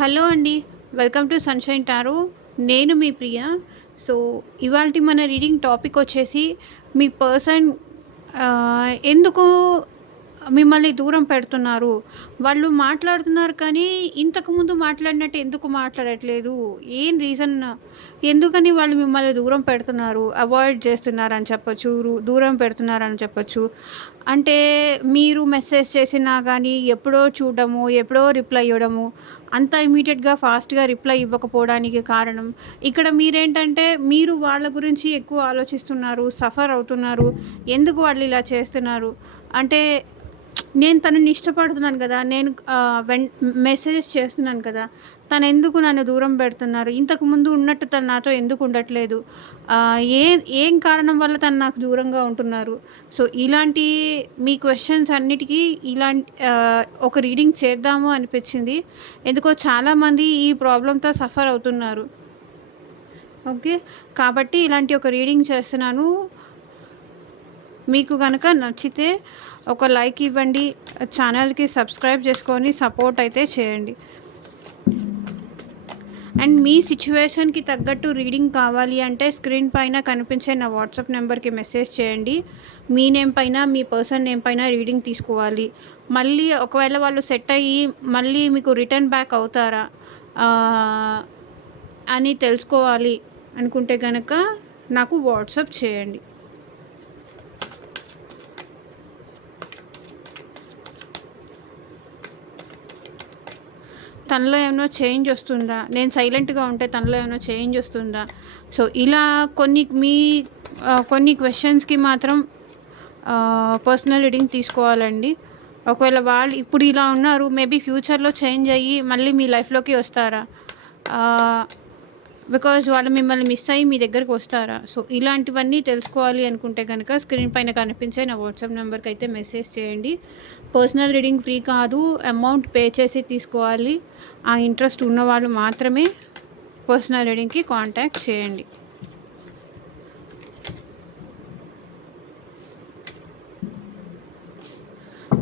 Hello అండి. Welcome to sunshine tarot. నేను మీ ప్రియ. So, ఇవాల్టి మన రీడింగ్ టాపిక్ వచ్చేసి మీ పర్సన్ ఎందుకు మిమ్మల్ని దూరం పెడుతున్నారు? వాళ్ళు మాట్లాడుతున్నారు కానీ, ఇంతకుముందు మాట్లాడినట్టు ఎందుకు మాట్లాడట్లేదు? ఏం రీజన్? ఎందుకని వాళ్ళు మిమ్మల్ని దూరం పెడుతున్నారు? అవాయిడ్ చేస్తున్నారని చెప్పొచ్చు. దూరం పెడుతున్నారని చెప్పొచ్చు. అంటే మీరు మెసేజ్ చేసినా గానీ, ఎప్పుడో చూడడము, ఎప్పుడో రిప్లై ఇవ్వడము, అంత ఇమ్మీడియేట్‌గా ఫాస్ట్‌గా రిప్లై ఇవ్వకపోవడానికి కారణం, ఇక్కడ మీరేంటంటే, మీరు వాళ్ళ గురించి ఎక్కువ ఆలోచిస్తున్నారు, సఫర్ అవుతున్నారు. ఎందుకు వాళ్ళు ఇలా చేస్తున్నారు? అంటే నేను తనని ఇష్టపడుతున్నాను గదా! నేను మెసేజెస్ చేస్తున్నాను కదా! తనెందుకు నన్ను దూరం పెడుతున్నారు? ఇంతకుముందు ఉన్నట్టు తను నాతో ఎందుకు ఉండట్లేదు? ఏం కారణం వల్ల తను నాకు దూరంగా ఉంటున్నారు? సో, ఇలాంటి మీ క్వెషన్స్ అన్నిటికి ఒక రీడింగ్ చేద్దాము అనిపించింది. ఎందుకో చాలామంది ఈ ప్రాబ్లమ్‌తో సఫర్ అవుతున్నారు. ఓకే. కాబట్టి ఇలాంటి ఒక రీడింగ్ చేస్తున్నాను. మీకు గనక నచ్చితే ఒక లైక్ ఇవ్వండి. ఛానల్‌కి సబ్స్క్రైబ్ చేసుకొని సపోర్ట్ అయితే చేయండి. అండ్ మీ సిట్యుయేషన్‌కి తగ్గట్టు రీడింగ్ కావాలి అంటే స్క్రీన్ పైన కనిపించే నా వాట్సాప్ నెంబర్‌కి మెసేజ్ చేయండి. మీ నేమ్ పైన, మీ పర్సన్ నేమ్ పైన రీడింగ్ తీసుకోవాలి. మళ్ళీ ఒకవేళ వాళ్ళు సెట్ అయ్యి మళ్ళీ మీకు రిటర్న్ బ్యాక్ అవుతారా అని తెలుసుకోవాలి అనుకుంటే గనక నాకు వాట్సాప్ చేయండి. తనలో ఏమైనా చేంజ్ వస్తుందా? నేను సైలెంట్‌గా ఉంటే తనలో ఏమైనా చేంజ్ వస్తుందా? సో, ఇలా కొన్ని క్వెషన్స్‌కి మాత్రం పర్సనల్ రీడింగ్ తీసుకోవాలండి. ఒకవేళ వాళ్ళు ఇప్పుడు ఇలా ఉన్నారు, మేబీ ఫ్యూచర్‌లో చేంజ్ అయ్యి మళ్ళీ మీ లైఫ్‌లోకి వస్తారా? బికాజ్ వాళ్ళు మిమ్మల్ని మిస్ అయ్యి మీ దగ్గరికి వస్తారా? సో, ఇలాంటివన్నీ తెలుసుకోవాలి అనుకుంటే గనక స్క్రీన్ పైన కనిపించే నా వాట్సాప్ నెంబర్‌కి అయితే మెసేజ్ చేయండి. పర్సనల్ రీడింగ్ ఫ్రీ కాదు. అమౌంట్ పే చేసి తీసుకోవాలి. ఆ ఇంట్రెస్ట్ ఉన్నవాళ్ళు మాత్రమే పర్సనల్ రీడింగ్‌కి కాంటాక్ట్ చేయండి.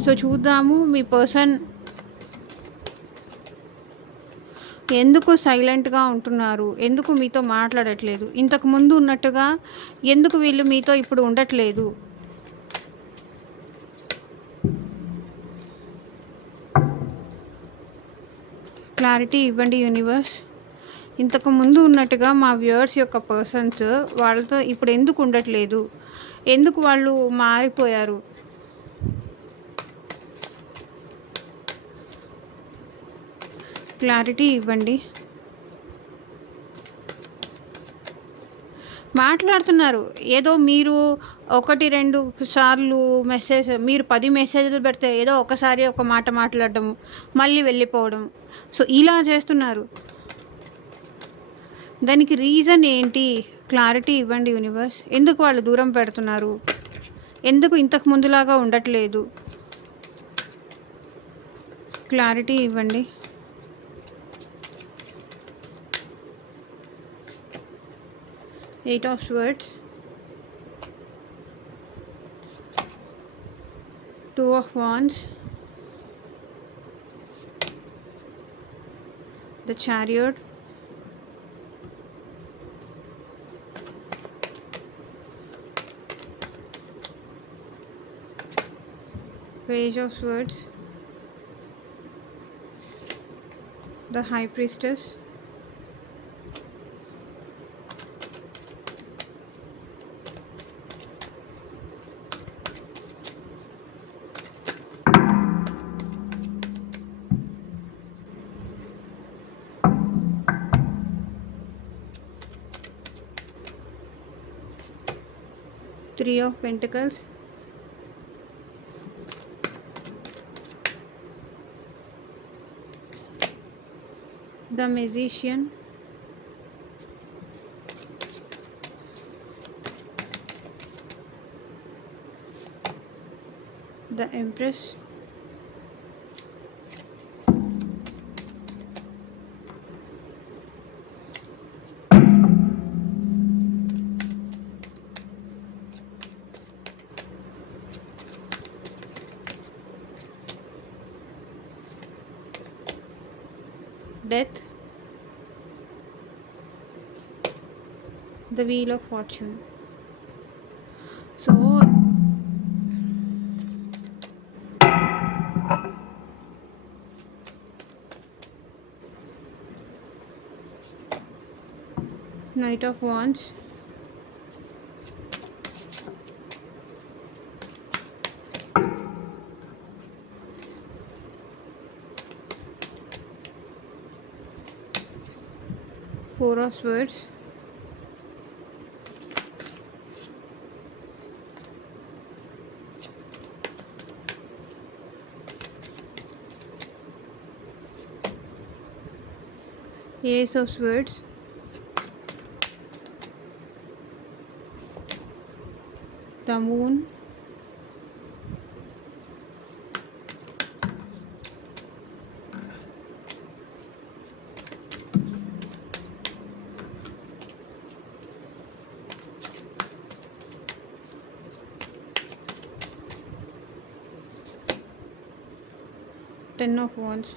సో, చూద్దాము మీ పర్సన్ ఎందుకు సైలెంట్‌గా ఉంటున్నారు? ఎందుకు మీతో మాట్లాడట్లేదు? ఇంతకుముందు ఉన్నట్టుగా ఎందుకు వీళ్ళు మీతో ఇప్పుడు ఉండట్లేదు? క్లారిటీ ఇవ్వండి యూనివర్స్. ఇంతకుముందు ఉన్నట్టుగా మా వ్యూవర్స్ యొక్క పర్సన్స్ వాళ్ళతో ఇప్పుడు ఎందుకు ఉండట్లేదు? ఎందుకు వాళ్ళు మారిపోయారు? క్లారిటీ ఇవ్వండి. మాట్లాడుతున్నారు. ఏదో మీరు 1, 2 సార్లు మీరు 10 మెసేజ్‌లు పెడితే ఏదో ఒకసారి ఒక మాట మాట్లాడడము, మళ్ళీ వెళ్ళిపోవడం. సో, ఇలా చేస్తున్నారు. దానికి రీజన్ ఏంటి? క్లారిటీ ఇవ్వండి యూనివర్స్. ఎందుకు వాళ్ళు దూరం పెడుతున్నారు? ఎందుకు ఇంతకు ముందులాగా ఉండట్లేదు? క్లారిటీ ఇవ్వండి. Eight of Swords, Two of Wands, the Chariot, Page of Swords, the High Priestess, Three of Pentacles, the Magician, the Empress, death, the wheel of fortune. So knight of wands, four of swords, ace of swords, the moon, ten of wands.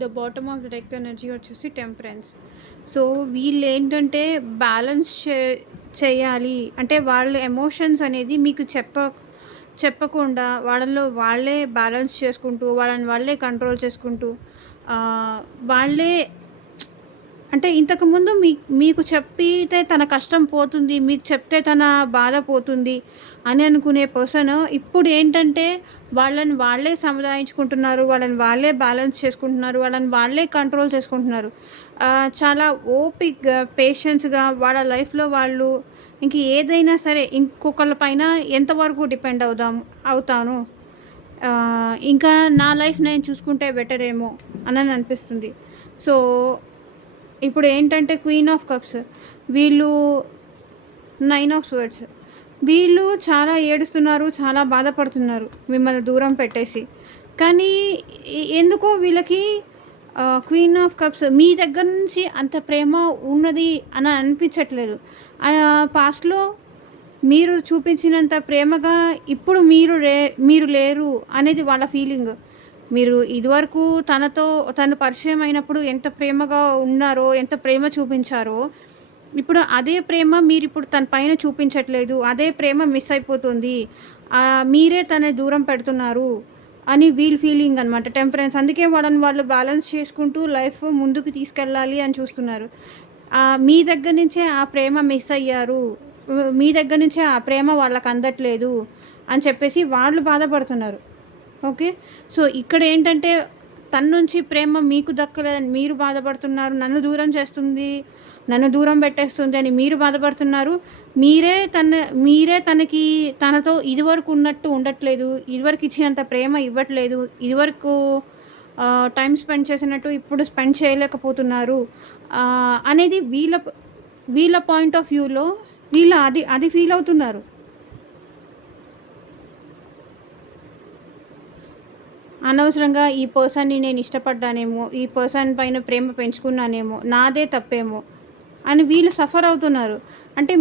The bottom of the deck energy వచ్చేసి temperance. So వీళ్ళు ఏంటంటే balance చేయాలి అంటే వాళ్ళ emotions అనేది మీకు చెప్పకుండా వాళ్ళలో వాళ్ళే బ్యాలెన్స్ చేసుకుంటూ వాళ్ళని వాళ్ళే కంట్రోల్ చేసుకుంటూ వాళ్ళే అంటే ఇంతకుముందు మీకు చెప్పితే తన కష్టం పోతుంది, మీకు చెప్తే తన బాధ పోతుంది అని అనుకునే పర్సన్ ఇప్పుడు ఏంటంటే వాళ్ళని వాళ్ళే సముదాయించుకుంటున్నారు, వాళ్ళని వాళ్ళే బ్యాలెన్స్ చేసుకుంటున్నారు, వాళ్ళని వాళ్ళే కంట్రోల్ చేసుకుంటున్నారు. చాలా ఓపిక్గా, పేషెన్స్‌గా వాళ్ళ లైఫ్‌లో వాళ్ళు ఇంక ఏదైనా సరే ఇంకొకళ్ళ పైన ఎంతవరకు డిపెండ్ అవుతాను. ఇంకా నా లైఫ్ నేను చూసుకుంటే బెటరేమో అని అనిపిస్తుంది. సో ఇప్పుడు ఏంటంటే క్వీన్ ఆఫ్ కప్స్, వీళ్ళు నైన్ ఆఫ్ స్వర్డ్స్, వీళ్ళు చాలా ఏడుస్తున్నారు, చాలా బాధపడుతున్నారు మిమ్మల్ని దూరం పెట్టేసి. కానీ ఎందుకో వీళ్ళకి క్వీన్ ఆఫ్ కప్స్ మీ దగ్గర నుంచి అంత ప్రేమ ఉన్నది అని అనిపించట్లేదు. పాస్ట్లో మీరు చూపించినంత ప్రేమగా ఇప్పుడు మీరు లేరు అనేది వాళ్ళ ఫీలింగ్. మీరు ఇదివరకు తను పరిచయం అయినప్పుడు ఎంత ప్రేమగా ఉన్నారో, ఎంత ప్రేమ చూపించారో, ఇప్పుడు అదే ప్రేమ మీరిప్పుడు తన పైన చూపించట్లేదు. అదే ప్రేమ మిస్ అయిపోతుంది. మీరే తనని దూరం పెడుతున్నారు అని వీళ్ళ ఫీలింగ్ అనమాట. టెంపరెన్స్. అందుకే వాళ్ళని వాళ్ళు బ్యాలెన్స్ చేసుకుంటూ లైఫ్ ముందుకు తీసుకెళ్ళాలి అని చూస్తున్నారు. మీ దగ్గర నుంచే ఆ ప్రేమ మిస్ అయ్యారు, మీ దగ్గర నుంచే ఆ ప్రేమ వాళ్ళకి అందట్లేదు అని చెప్పేసి వాళ్ళు బాధపడుతున్నారు. ఓకే. సో ఇక్కడ ఏంటంటే తన నుంచి ప్రేమ మీకు దక్కలేదని మీరు బాధపడుతున్నారు. నన్ను దూరం చేస్తుంది, నన్ను దూరం పెట్టేస్తుంది అని మీరు బాధపడుతున్నారు. మీరే తనకి తనతో ఇదివరకు ఉన్నట్టు ఉండట్లేదు, ఇదివరకు ఇచ్చినంత ప్రేమ ఇవ్వట్లేదు, ఇదివరకు టైం స్పెండ్ చేసినట్టు ఇప్పుడు స్పెండ్ చేయలేకపోతున్నారు అనేది వీళ్ళ పాయింట్ ఆఫ్ వ్యూలో వీళ్ళు అది ఫీల్ అవుతున్నారు. అనవసరంగా ఈ పర్సన్‌ని నేను ఇష్టపడ్డానేమో, ఈ పర్సన్ పైన ప్రేమ పెంచుకున్నానేమో, నాదే తప్పేమో అని వీళ్ళు సఫర్ అవుతున్నారు. అంటే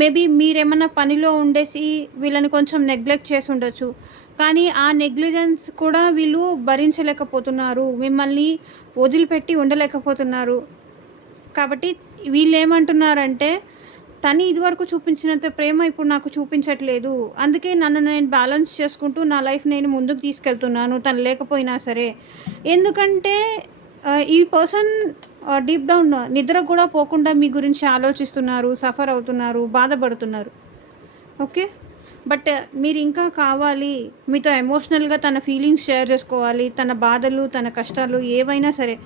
మేబీ మీరేమన్నా పనిలో ఉండేసి వీళ్ళని కొంచెం నెగ్లెక్ట్ చేసి ఉండొచ్చు. కానీ ఆ నెగ్లిజెన్స్ కూడా వీళ్ళు భరించలేకపోతున్నారు, మిమ్మల్ని వదిలిపెట్టి ఉండలేకపోతున్నారు. కాబట్టి వీళ్ళేమంటున్నారంటే తను ఇదివరకు చూపించినంత ప్రేమ ఇప్పుడు నాకు చూపించట్లేదు. అందుకే నన్ను నేను బ్యాలెన్స్ చేసుకుంటూ నా లైఫ్ నేను ముందుకు తీసుకెళ్తున్నాను తను లేకపోయినా సరే. ఎందుకంటే ఈ పర్సన్ డీప్ డౌన్ నిద్ర కూడా పోకుండా మీ గురించి ఆలోచిస్తున్నారు, సఫర్ అవుతున్నారు, బాధపడుతున్నారు. ఓకే. బట్ మీరు ఇంకా కావాలి, మీతో ఎమోషనల్‌గా తన ఫీలింగ్స్ షేర్ చేసుకోవాలి. తన బాధలు, తన కష్టాలు ఏవైనా సరే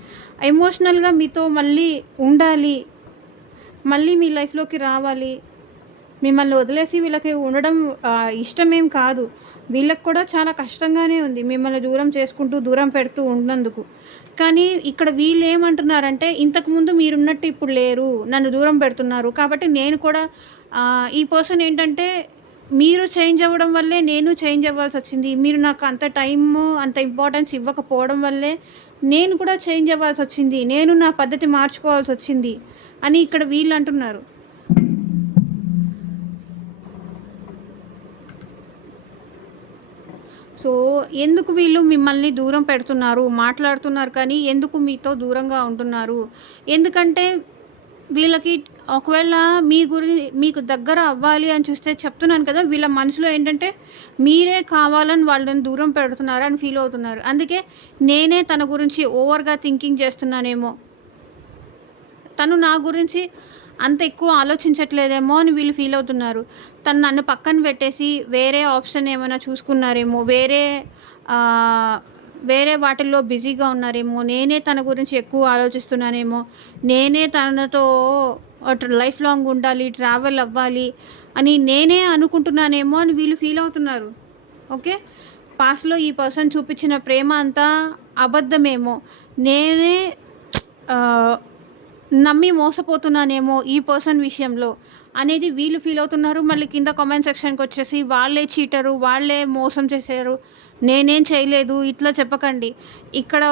ఎమోషనల్‌గా మీతో మళ్ళీ ఉండాలి, మళ్ళీ మీ లైఫ్‌లోకి రావాలి. మిమ్మల్ని వదిలేసి వీళ్ళకి ఉండడం ఇష్టమేం కాదు. వీళ్ళకి కూడా చాలా కష్టంగానే ఉంది మిమ్మల్ని దూరం చేసుకుంటూ, దూరం పెడుతూ ఉన్నందుకు. కానీ ఇక్కడ వీళ్ళేమంటున్నారంటే ఇంతకుముందు మీరున్నట్టు ఇప్పుడు లేరు, నన్ను దూరం పెడుతున్నారు. కాబట్టి నేను కూడా ఈ పర్సన్ ఏంటంటే మీరు చేంజ్ అవ్వడం వల్లే నేను చేంజ్ అవ్వాల్సొచ్చింది. మీరు నాకు అంత టైము, అంత ఇంపార్టెన్స్ ఇవ్వకపోవడం వల్లే నేను కూడా చేంజ్ అవ్వాల్సొచ్చింది. నేను నా పద్ధతి మార్చుకోవాల్సొచ్చింది అని ఇక్కడ వీళ్ళు అంటున్నారు. సో, ఎందుకు వీళ్ళు మిమ్మల్ని దూరం పెడుతున్నారు? మాట్లాడుతున్నారు కానీ ఎందుకు మీతో దూరంగా ఉంటున్నారు? ఎందుకంటే వీళ్ళకి ఒకవేళ మీకు దగ్గర అవ్వాలి అని చూస్తే చెప్తున్నాను కదా! వీళ్ళ మనసులో ఏంటంటే మీరే కావాలని వాళ్ళని దూరం పెడుతున్నారు అని ఫీల్ అవుతున్నారు. అందుకే నేనే తన గురించి ఓవర్‌గా థింకింగ్ చేస్తున్నానేమో, తను నా గురించి అంత ఎక్కువ ఆలోచించట్లేదేమో అని వీళ్ళు ఫీల్ అవుతున్నారు. తను నన్ను పక్కన పెట్టేసి వేరే ఆప్షన్ ఏమైనా చూసుకున్నారేమో, ఆహ్, వేరే వాటిల్లో బిజీగా ఉన్నారేమో, నేనే తన గురించి ఎక్కువ ఆలోచిస్తున్నానేమో, నేనే తనతో లైఫ్ లాంగ్ ఉండాలి, ట్రావెల్ అవ్వాలి అని నేనే అనుకుంటున్నానేమో అని వీళ్ళు ఫీల్ అవుతున్నారు. ఓకే. పాస్ట్‌లో ఈ పర్సన్ చూపించిన ప్రేమ అంతా అబద్ధమేమో, నేనే ఆహ్ నమ్మి మోసపోతున్నానేమో ఈ పర్సన్ విషయంలో అనేది వీళ్ళు ఫీల్ అవుతున్నారు. మళ్ళీ కింద కామెంట్ సెక్షన్‌కొచ్చేసి వాళ్ళే చీటరు, వాళ్ళే మోసం చేశారు, నేనేం చేయలేదు ఇట్లా చెప్పకండి. ఇక్కడ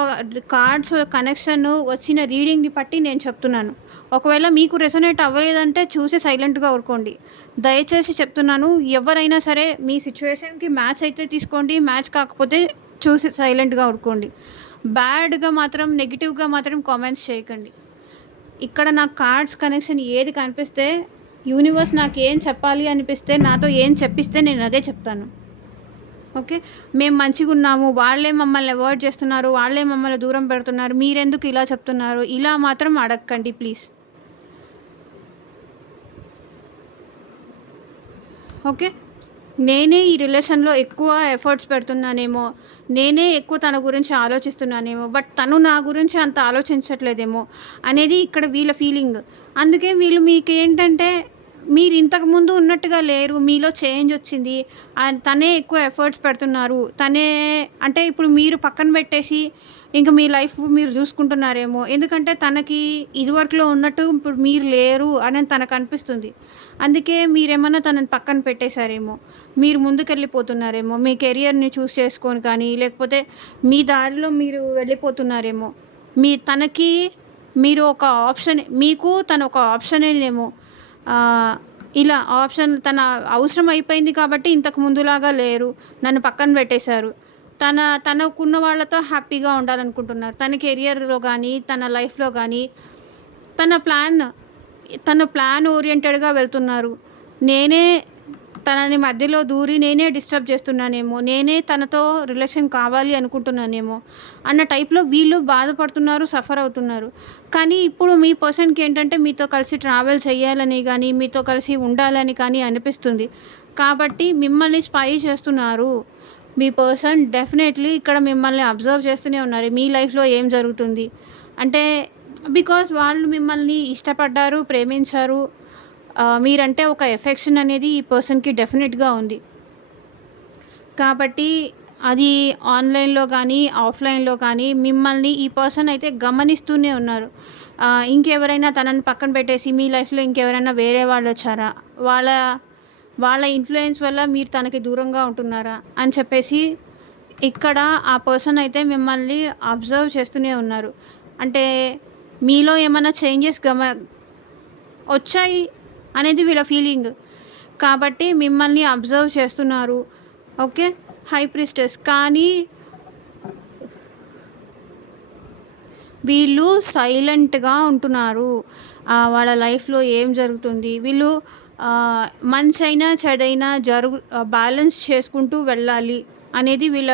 కార్డ్స్ కనెక్షన్ వచ్చిన రీడింగ్‌ని బట్టి నేను చెప్తున్నాను. ఒకవేళ మీకు రెసొనేట్ అవ్వలేదంటే చూసి సైలెంట్‌గా ఊరుకోండి. దయచేసి చెప్తున్నాను, ఎవరైనా సరే మీ సిట్యుయేషన్‌కి మ్యాచ్ అయితే తీసుకోండి, మ్యాచ్ కాకపోతే చూసి సైలెంట్‌గా ఊరుకోండి. బ్యాడ్‌గా మాత్రం, నెగెటివ్‌గా మాత్రం కామెంట్స్ చేయకండి. ఇక్కడ నాకు కార్డ్స్ కనెక్షన్ ఏది కనిపిస్తే, యూనివర్స్ నాకేం చెప్పాలి అనిపిస్తే, నాతో ఏం చెప్పిస్తే నేను అదే చెప్తాను. ఓకే. మేము మంచిగున్నాము, వాళ్ళే మమ్మల్ని అవాయిడ్ చేస్తున్నారు, వాళ్ళే మమ్మల్ని దూరం పెడుతున్నారు, మీరెందుకు ఇలా చెప్తున్నారు, ఇలా మాత్రం అడగకండి ప్లీజ్. ఓకే. నేనే ఈ రిలేషన్‌లో ఎక్కువ ఎఫర్ట్స్ పెడుతున్నానేమో, నేనే ఎక్కువ తన గురించి ఆలోచిస్తున్నానేమో, బట్ తను నా గురించి అంత ఆలోచించట్లేదేమో అనేది ఇక్కడ వీళ్ళ ఫీలింగ్. అందుకే వీళ్ళు మీకేంటంటే మీరు ఇంతకుముందు ఉన్నట్టుగా లేరు, మీలో చేంజ్ వచ్చింది. తనే ఎక్కువ ఎఫర్ట్స్ పెడుతున్నారు. తనే అంటే ఇప్పుడు మీరు పక్కన పెట్టేసి ఇంక మీ లైఫ్ మీరు చూసుకుంటున్నారేమో. ఎందుకంటే తనకి ఇదివరకులో ఉన్నట్టు ఇప్పుడు మీరు లేరు అని తనకనిపిస్తుంది. అందుకే మీరేమన్నా తనని పక్కన పెట్టేశారేమో. మీరు ముందుకెళ్ళిపోతున్నారేమో. మీ కెరియర్‌ని చూజ్ చేసుకొని కానీ, లేకపోతే మీ దారిలో మీరు వెళ్ళిపోతున్నారేమో. తనకి మీరు ఒక ఆప్షన్, మీకు తను ఒక ఆప్షనేనేమో. ఆహ్, ఇలా ఆప్షన్ తన అవసరం అయిపోయింది కాబట్టి ఇంతకు ముందులాగా లేరు. నన్ను పక్కన పెట్టేశారు. తనకున్న వాళ్ళతో హ్యాపీగా ఉండాలనుకుంటున్నారు. తన కెరియర్‌లో గానీ, తన లైఫ్‌లో గానీ, తన ప్లాన్ తను ప్లాన్ ఓరియెంటెడ్‌గా వెళ్తున్నారు. నేనే తనని మధ్యలో దూరి నేనే డిస్టర్బ్ చేస్తున్నానేమో, నేనే తనతో రిలేషన్ కావాలి అనుకుంటున్నానేమో అన్న టైప్‌లో వీళ్ళు బాధపడుతున్నారు, సఫర్ అవుతున్నారు. కానీ ఇప్పుడు మీ పర్సన్‌కి ఏంటంటే మీతో కలిసి ట్రావెల్ చేయాలని గానీ, మీతో కలిసి ఉండాలని కానీ అనిపిస్తుంది. కాబట్టి మిమ్మల్ని స్పై చేస్తున్నారు. మీ పర్సన్ డెఫినెట్‌లీ ఇక్కడ మిమ్మల్ని అబ్జర్వ్ చేస్తూనే ఉన్నారు. మీ లైఫ్‌లో ఏం జరుగుతుంది అంటే, బికాజ్ వాళ్ళు మిమ్మల్ని ఇష్టపడ్డారు, ప్రేమించారు. మీరంటే ఒక ఎఫెక్షన్ అనేది ఈ పర్సన్‌కి డెఫినెట్‌గా ఉంది. కాబట్టి అది ఆన్‌లైన్‌లో కానీ, ఆఫ్‌లైన్‌లో కానీ మిమ్మల్ని ఈ పర్సన్ అయితే గమనిస్తూనే ఉన్నారు. ఇంకెవరైనా తనని పక్కన పెట్టేసి మీ లైఫ్‌లో ఇంకెవరైనా వేరే వాళ్ళొచ్చారా? వాళ్ళ వాళ్ళ ఇన్‌ఫ్లుయెన్స్ వల్ల మీరు తనకి దూరంగా ఉంటున్నారా? అని చెప్పేసి ఇక్కడ ఆ పర్సన్ అయితే మిమ్మల్ని అబ్జర్వ్ చేస్తూనే ఉన్నారు. అంటే మీలో ఏమన్నా చేంజెస్ వచ్చాయి అనేది వీళ్ళ ఫీలింగ్. కాబట్టి మిమ్మల్ని అబ్జర్వ్ చేస్తున్నారు. ఓకే. High priestess. కానీ వీళ్ళు సైలెంట్‌గా ఉంటున్నారు. వాళ్ళ లైఫ్‌లో ఏం జరుగుతుంది, వీళ్ళు మంచైనా, చెడైనా బ్యాలెన్స్ చేసుకుంటూ వెళ్ళాలి అనేది వీళ్ళ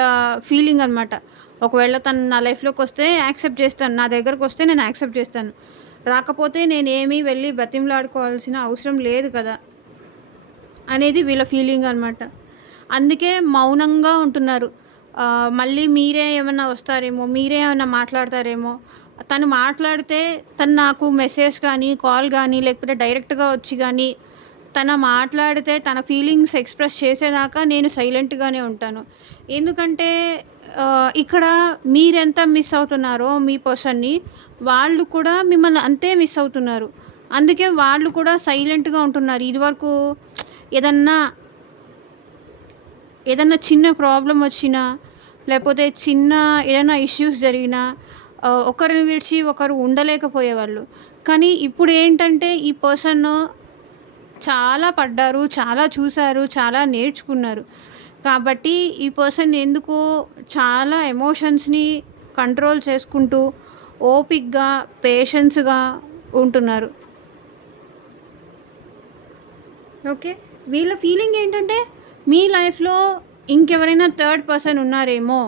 ఫీలింగ్ అనమాట. ఒకవేళ తను నా లైఫ్‌లోకొస్తే యాక్సెప్ట్ చేస్తాను. నా దగ్గరకొస్తే నేను యాక్సెప్ట్ చేస్తాను. రాకపోతే నేనేమి వెళ్ళి బతిమలాడుకోవాల్సిన అవసరం లేదు కదా! అనేది వీళ్ళ ఫీలింగ్ అనమాట. అందుకే మౌనంగా ఉంటున్నారు. మళ్ళీ మీరే ఏమన్నా వస్తారేమో, మీరే ఏమన్నా మాట్లాడతారేమో. తను మాట్లాడితే తను నాకు మెసేజ్ కానీ, కాల్ గానీ, లేకపోతే డైరెక్ట్‌గా వచ్చి గానీ, మాట్లాడితే తన ఫీలింగ్స్ ఎక్స్‌ప్రెస్ చేసేదాకా నేను సైలెంట్‌గానే ఉంటాను. ఎందుకంటే ఇక్కడ మీరెంత మిస్ అవుతున్నారో మీ పర్సన్‌ని, వాళ్ళు కూడా మిమ్మల్ని అంతే మిస్ అవుతున్నారు. అందుకే వాళ్ళు కూడా సైలెంట్‌గా ఉంటున్నారు. ఇదివరకు ఏదన్నా ఏదన్నా చిన్న ప్రాబ్లమ్ వచ్చినా, లేకపోతే ఏదైనా ఇష్యూస్ జరిగినా ఒకరిని విడిచి ఒకరు ఉండలేకపోయేవాళ్ళు. కానీ ఇప్పుడేంటంటే ఈ పర్సన్ చాలా పడ్డారు, చాలా చూసారు, చాలా నేర్చుకున్నారు. కాబట్టి ఈ పర్సన్ ఎందుకో చాలా ఎమోషన్స్‌ని కంట్రోల్ చేసుకుంటూ, ఓపికగా, పేషెన్స్‌గా ఉంటున్నారు. ఓకే. వీళ్ళ ఫీలింగ్ ఏంటంటే, మీ లైఫ్‌లో ఇంకెవరైనా థర్డ్ పర్సన్ ఉన్నారేమో,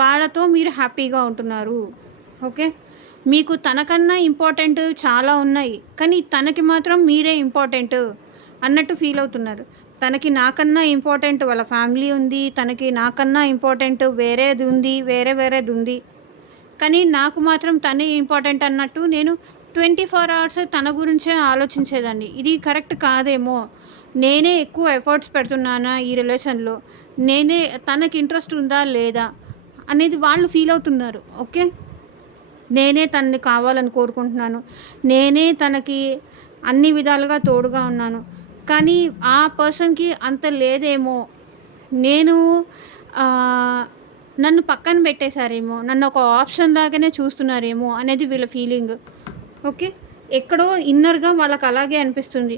వాళ్ళతో మీరు హ్యాపీగా ఉంటున్నారు. ఓకే. మీకు తనకన్నా ఇంపార్టెంట్ చాలా ఉన్నాయి. కానీ తనకి మాత్రం మీరే ఇంపార్టెంట్ అన్నట్టు ఫీల్ అవుతున్నారు. తనకి నాకన్నా ఇంపార్టెంట్ వాళ్ళ ఫ్యామిలీ ఉంది. తనకి నాకన్నా ఇంపార్టెంట్ వేరేది ఉంది. వేరేది ఉంది. కానీ నాకు మాత్రం తనే ఇంపార్టెంట్ అన్నట్టు నేను 24 అవర్స్ తన గురించే ఆలోచించేదాన్ని. ఇది కరెక్ట్ కాదేమో! నేనే ఎక్కువ ఎఫర్ట్స్ పెడుతున్నానా ఈ రిలేషన్‌లో? నేనే తనకి ఇంట్రెస్ట్ ఉందా? లేదా? అనేది వాళ్ళు ఫీల్ అవుతున్నారు. ఓకే. నేనే తనని కావాలని కోరుకుంటున్నాను. నేనే తనకి అన్ని విధాలుగా తోడుగా ఉన్నాను. కానీ ఆ పర్సన్‌కి అంత లేదేమో! నేను ఆహ్, నన్ను పక్కన పెట్టేసారేమో! నన్ను ఒక ఆప్షన్ లాగానే చూస్తున్నారేమో అనేది వీళ్ళ ఫీలింగ్. ఓకే. ఎక్కడో ఇన్నర్‌గా వాళ్ళకి అలాగే అనిపిస్తుంది.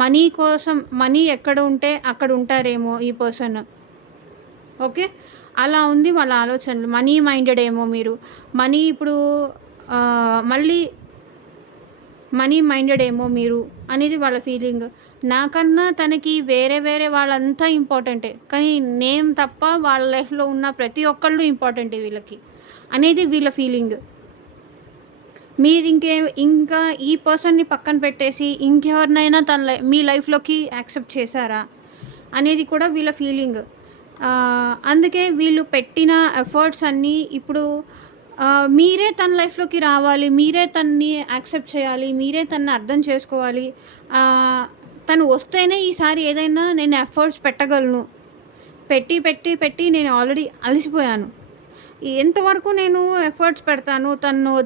మనీ కోసం మనీ ఎక్కడ ఉంటే అక్కడ ఉంటారేమో ఈ పర్సన్. ఓకే. అలా ఉంది వాళ్ళ ఆలోచనలు. మనీ మైండెడ్ ఏమో మీరు. మనీ ఇప్పుడు మళ్ళీ మనీ మైండెడ్ ఏమో మీరు అనేది వాళ్ళ ఫీలింగ్. నాకన్నా తనకి వేరే వాళ్ళంతా ఇంపార్టెంటే. కానీ నేను తప్ప వాళ్ళ లైఫ్‌లో ఉన్న ప్రతి ఒక్కళ్ళు ఇంపార్టెంటే వీళ్ళకి అనేది వీళ్ళ ఫీలింగ్. ఇంకా ఈ పర్సన్‌ని పక్కన పెట్టేసి ఇంకెవరినైనా మీ లైఫ్‌లోకి యాక్సెప్ట్ చేశారా? అనేది కూడా వీళ్ళ ఫీలింగ్. అందుకే వీళ్ళు పెట్టిన ఎఫర్ట్స్ అన్నీ ఇప్పుడు మీరే తన లైఫ్‌లోకి రావాలి. మీరే తనని యాక్సెప్ట్ చేయాలి. మీరే తనని అర్థం చేసుకోవాలి. ఆహ్, తను వస్తేనే ఈసారి ఏదైనా నేను ఎఫర్ట్స్ పెట్టగలను. పెట్టి నేను ఆల్రెడీ అలసిపోయాను. ఎంతవరకు నేను ఎఫర్ట్స్ పెడతాను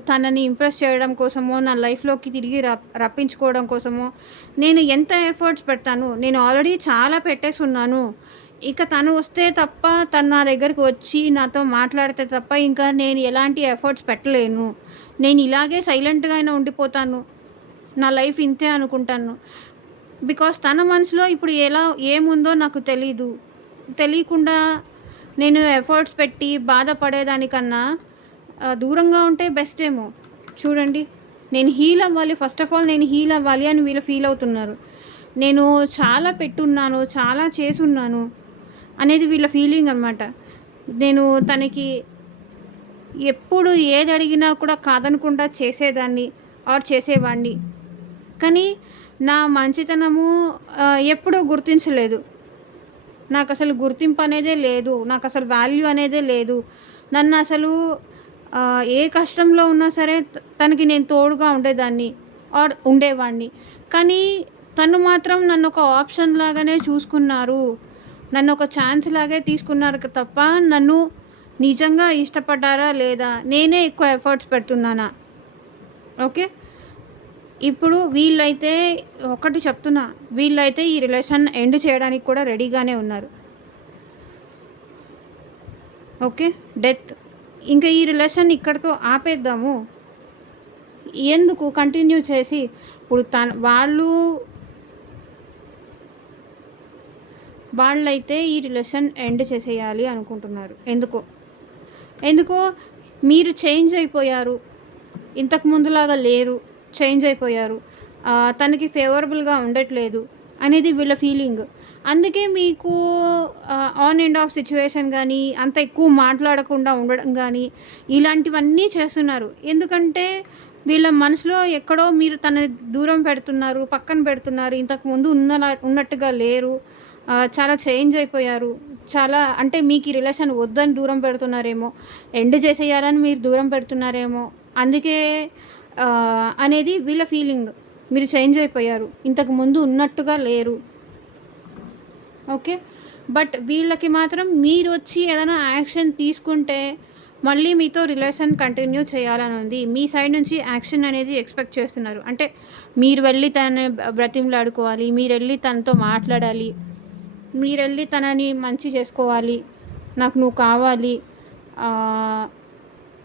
తనని ఇంప్రెస్ చేయడం కోసమో, నా లైఫ్‌లోకి తిరిగి రప్పించుకోవడం కోసమో, నేను ఎంత ఎఫర్ట్స్ పెడతాను. నేను ఆల్రెడీ చాలా పెట్టేసున్నాను. ఇక తను వస్తే తప్ప, తను నా దగ్గరికి వచ్చి నాతో మాట్లాడితే తప్ప ఇంకా నేను ఎలాంటి ఎఫర్ట్స్ పెట్టలేను. నేను ఇలాగే సైలెంట్‌గా అయినా ఉండిపోతాను. నా లైఫ్ ఇంతే అనుకుంటాను. బికాజ్ తన మనసులో ఇప్పుడు ఏముందో నాకు తెలీదు. తెలియకుండా నేను ఎఫర్ట్స్ పెట్టి బాధపడేదానికన్నా దూరంగా ఉంటే బెస్ట్ ఏమో. చూడండి, నేను హీల్ అవ్వాలి. ఫస్ట్ ఆఫ్ ఆల్ నేను హీల్ అవ్వాలి అని వీళ్ళు ఫీల్ అవుతున్నారు. నేను చాలా పెట్టున్నాను, చాలా చేసున్నాను అనేది వీళ్ళ ఫీలింగ్ అనమాట. నేను తనకి ఎప్పుడు ఏది అడిగినా కూడా కాదనకుండా చేసేదాన్ని ఆర్ చేసేవాడిని. కానీ నా మంచితనము ఎప్పుడూ గుర్తించలేదు. నాకసలు గుర్తింపు అనేదే లేదు. నాకసలు వాల్యూ అనేదే లేదు. నన్నసలు ఏ కష్టంలో ఉన్నా సరే తనకి నేను తోడుగా ఉండేదాన్ని ఆర్ ఉండేవాడిని. కానీ తను మాత్రం నన్నొక ఆప్షన్ లాగానే చూసుకున్నారు. నన్నొక ఛాన్స్ లాగే తీసుకున్నారు తప్ప నన్ను నిజంగా ఇష్టపడ్డారా లేదా? నేనే ఎక్కువ ఎఫర్ట్స్ పెడుతున్నానా? ఓకే. ఇప్పుడు వీళ్ళైతే ఒకటి చెప్తున్నా, వీళ్ళైతే ఈ రిలేషన్ ఎండ్ చేయడానికి కూడా రెడీగానే ఉన్నారు. ఓకే. డెత్. ఇంకా ఈ రిలేషన్ ఇక్కడితో ఆపేద్దాము. ఎందుకు కంటిన్యూ చేసి ఇప్పుడు వాళ్ళైతే ఈ రిలేషన్ ఎండ్ చేసేయాలి అనుకుంటున్నారు. ఎందుకో మీరు చేంజ్ అయిపోయారు. ఇంతకు ముందులాగా లేరు. చేంజ్ అయిపోయారు. తనకి ఫేవరబుల్‌గా ఉండట్లేదు అనేది వీళ్ళ ఫీలింగ్. అందుకే మీకు ఆన్ అండ్ ఆఫ్ సిట్యుయేషన్ గానీ, అంత ఎక్కువ మాట్లాడకుండా ఉండడం గానీ, ఇలాంటివన్నీ చేస్తున్నారు. ఎందుకంటే వీళ్ళ మనసులో ఎక్కడో మీరు తనని దూరం పెడుతున్నారు, పక్కన పెడుతున్నారు. ఇంతకుముందు ఉన్నట్టుగా లేరు. చాలా చేంజ్ అయిపోయారు. చాలా అంటే మీకు ఈ రిలేషన్ వద్దని దూరం పెడుతున్నారేమో, ఎండ్ చేసేయాలని మీరు దూరం పెడుతున్నారేమో. అందుకే అనేది వీళ్ళ ఫీలింగ్. మీరు చేంజ్ అయిపోయారు. ఇంతకుముందు ఉన్నట్టుగా లేరు. ఓకే. బట్ వీళ్ళకి మాత్రం మీరొచ్చి ఏదైనా యాక్షన్ తీసుకుంటే మళ్ళీ మీతో రిలేషన్ కంటిన్యూ చేయాలని ఉంది. మీ సైడ్ నుంచి యాక్షన్ అనేది ఎక్స్‌పెక్ట్ చేస్తున్నారు. అంటే మీరు వెళ్ళి తనని బ్రతిమలాడుకోవాలి. మీరెళ్ళి తనతో మాట్లాడాలి. మీరెళ్ళి తనని మంచి చేసుకోవాలి. నాకు నువ్వు కావాలి. ఆహ్,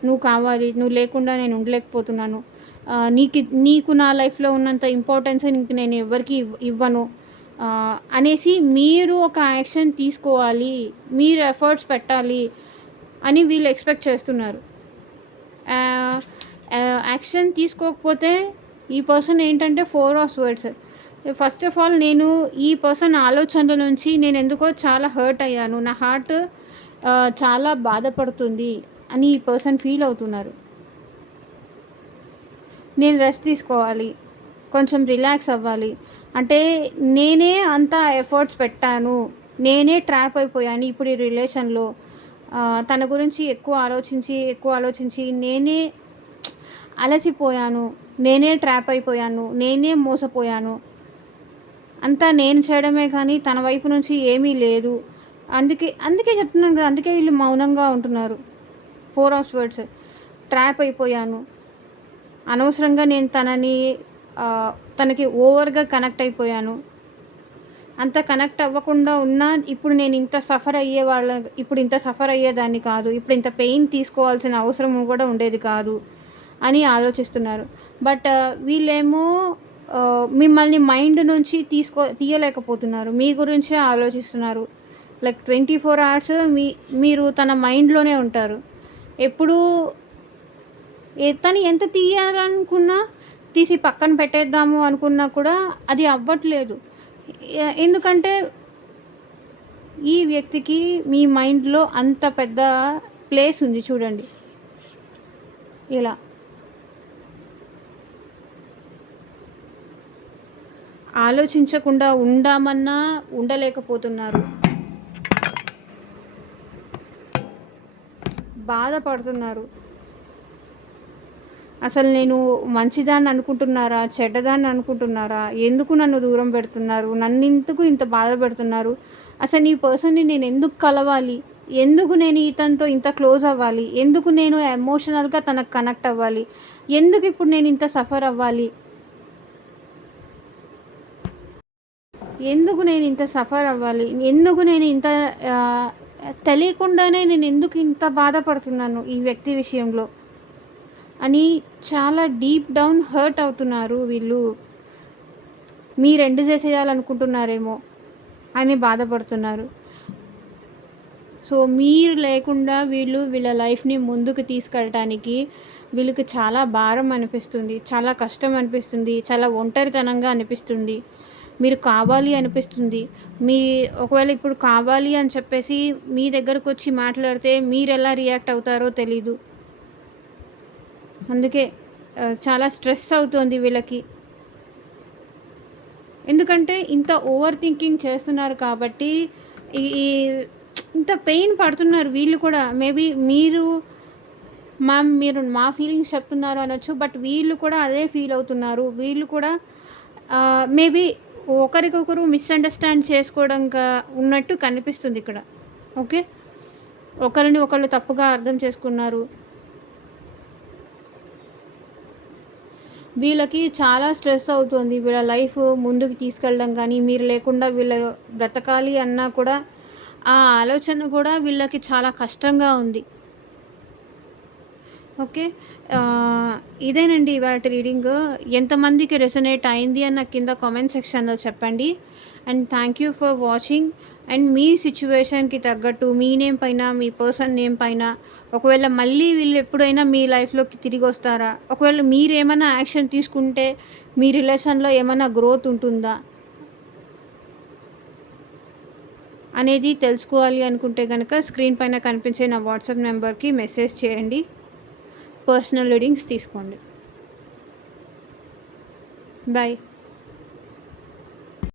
నువ్వు కావాలి. నువ్వు లేకుండా నేను ఉండలేకపోతున్నాను. నీకు నా లైఫ్‌లో ఉన్నంత ఇంపార్టెన్స్ ఇంక నేను ఎవ్వరికీ ఇవ్వను. అనేసి మీరు ఒక యాక్షన్ తీసుకోవాలి, మీరు ఎఫర్ట్స్ పెట్టాలి అని వీళ్ళు ఎక్స్‌పెక్ట్ చేస్తున్నారు. ఆహ్, యాక్షన్ తీసుకోకపోతే ఈ పర్సన్ ఏంటంటే 4 of swords. First of all నేను ఈ పర్సన్ ఆలోచనల నుంచి నేనెందుకో చాలా హర్ట్ అయ్యాను. నా హార్ట్ చాలా బాధపడుతుంది అని ఈ పర్సన్ ఫీల్ అవుతున్నారు. నేను రెస్ట్ తీసుకోవాలి, కొంచెం రిలాక్స్ అవ్వాలి. అంటే నేనే అంత ఎఫర్ట్స్ పెట్టాను, నేనే ట్రాప్ అయిపోయాను ఇప్పుడు ఈ రిలేషన్‌లో. తన గురించి ఎక్కువ ఆలోచించి నేనే అలసిపోయాను, నేనే ట్రాప్ అయిపోయాను, నేనే మోసపోయాను. అంతా నేను చేయడమే కానీ తన వైపు నుంచి ఏమీ లేదు. అందుకే చెప్తున్నాను కదా! అందుకే వీళ్ళు మౌనంగా ఉంటున్నారు. 4 ఆఫ్ స్వర్డ్స్. ట్రాప్ అయిపోయాను. అనవసరంగా నేను తనకి ఓవర్‌గా కనెక్ట్ అయిపోయాను. అంత కనెక్ట్ అవ్వకుండా ఉన్నా ఇప్పుడు ఇంత సఫర్ అయ్యేదాన్ని కాదు. ఇప్పుడు ఇంత పెయిన్ తీసుకోవాల్సిన అవసరం కూడా ఉండేది కాదు అని ఆలోచిస్తున్నారు. బట్ వీళ్ళేమో మిమ్మల్ని మైండ్ నుంచి తీయలేకపోతున్నారు. మీ గురించే ఆలోచిస్తున్నారు. లైక్ 24 అవర్స్ మీరు తన మైండ్‌లోనే ఉంటారు. ఎప్పుడూ తను ఎంత తీయాలనుకున్నా తీసి పక్కన పెట్టేద్దాము అనుకున్నా కూడా అది అవ్వట్లేదు. ఎందుకంటే ఈ వ్యక్తికి మీ మైండ్‌లో అంత పెద్ద ప్లేస్ ఉంది చూడండి. ఇలా. ఆలోచించకుండా ఉండామన్నా ఉండలేకపోతున్నారు. బాధపడుతున్నారు. అసలు నేను మంచిదాన్ని అనుకుంటున్నారా? చెడ్డదాన్ని అనుకుంటున్నారా? ఎందుకు నన్ను దూరం పెడుతున్నారు? నన్నెందుకు ఇంత బాధ పెడుతున్నారు? అసలు ఈ పర్సన్‌ని నేను ఎందుకు కలవాలి? ఎందుకు నేను ఇతనితో ఇంత క్లోజ్ అవ్వాలి? ఎందుకు నేను ఎమోషనల్‌గా తనకు కనెక్ట్ అవ్వాలి? ఎందుకు ఇప్పుడు నేను ఇంత సఫర్ అవ్వాలి? ఎందుకు నేను ఇంత సఫర్ అవ్వాలి? ఎందుకు నేను ఇంత తెలియకుండానే నేను ఎందుకు ఇంత బాధపడుతున్నాను ఈ వ్యక్తి విషయంలో అని చాలా డీప్ డౌన్ హర్ట్ అవుతున్నారు వీళ్ళు. మీరు ఎండ్ చేసేయాలనుకుంటున్నారేమో అని బాధపడుతున్నారు. సో మీరు లేకుండా వీళ్ళ లైఫ్‌ని ముందుకు తీసుకెళ్ళటానికి వీళ్ళకి చాలా భారం అనిపిస్తుంది, చాలా కష్టం అనిపిస్తుంది, చాలా ఒంటరితనంగా అనిపిస్తుంది. మీరు కావాలి అనిపిస్తుంది. ఒకవేళ ఇప్పుడు కావాలి అని చెప్పేసి మీ దగ్గరకొచ్చి మాట్లాడితే మీరెలా రియాక్ట్ అవుతారో తెలీదు. అందుకే చాలా స్ట్రెస్ అవుతుంది వీళ్ళకి. ఎందుకంటే ఇంత ఓవర్ థింకింగ్ చేస్తున్నారు కాబట్టి ఈ ఈ ఇంత పెయిన్ పడుతున్నారు వీళ్ళు కూడా. మేబీ మీరు మా ఫీలింగ్స్ చెప్తున్నారు అనొచ్చు. బట్ వీళ్ళు కూడా అదే ఫీల్ అవుతున్నారు. వీళ్ళు కూడా మేబీ ఒకరికొకరు మిస్‌అండర్‌స్టాండ్ చేసుకోవడంగా ఉన్నట్టు కనిపిస్తుంది ఇక్కడ. ఓకే. ఒకరిని ఒకళ్ళు తప్పుగా అర్థం చేసుకున్నారు. వీళ్ళకి చాలా స్ట్రెస్ అవుతుంది. వీళ్ళ లైఫ్ ముందుకు తీసుకెళ్ళడం కానీ, మీరు లేకుండా వీళ్ళు బ్రతకాలి అన్నా కూడా ఆ ఆలోచన కూడా వీళ్ళకి చాలా కష్టంగా ఉంది. ఓకే. ఇదేనండి ఇవాల్టి రీడింగు. ఎంతమందికి రెసొనేట్ అయింది అని నాకు కింద కామెంట్ సెక్షన్‌లో చెప్పండి. And thank you for watching. And మీ సిట్యుయేషన్‌కి తగ్గట్టు మీ నేమ్ పైన, మీ పర్సన్ నేమ్ పైన ఒకవేళ మళ్ళీ వీళ్ళు ఎప్పుడైనా మీ లైఫ్‌లోకి తిరిగొస్తారా? ఒకవేళ మీరేమన్నా యాక్షన్ తీసుకుంటే మీ రిలేషన్‌లో ఏమన్నా గ్రోత్ ఉంటుందా? అనేది తెలుసుకోవాలి అనుకుంటే గనక స్క్రీన్ పైన కనిపించే నా వాట్సాప్ నెంబర్‌కి మెసేజ్ చేయండి. పర్సనల్ రీడింగ్స్ తీసుకోండి. బాయ్.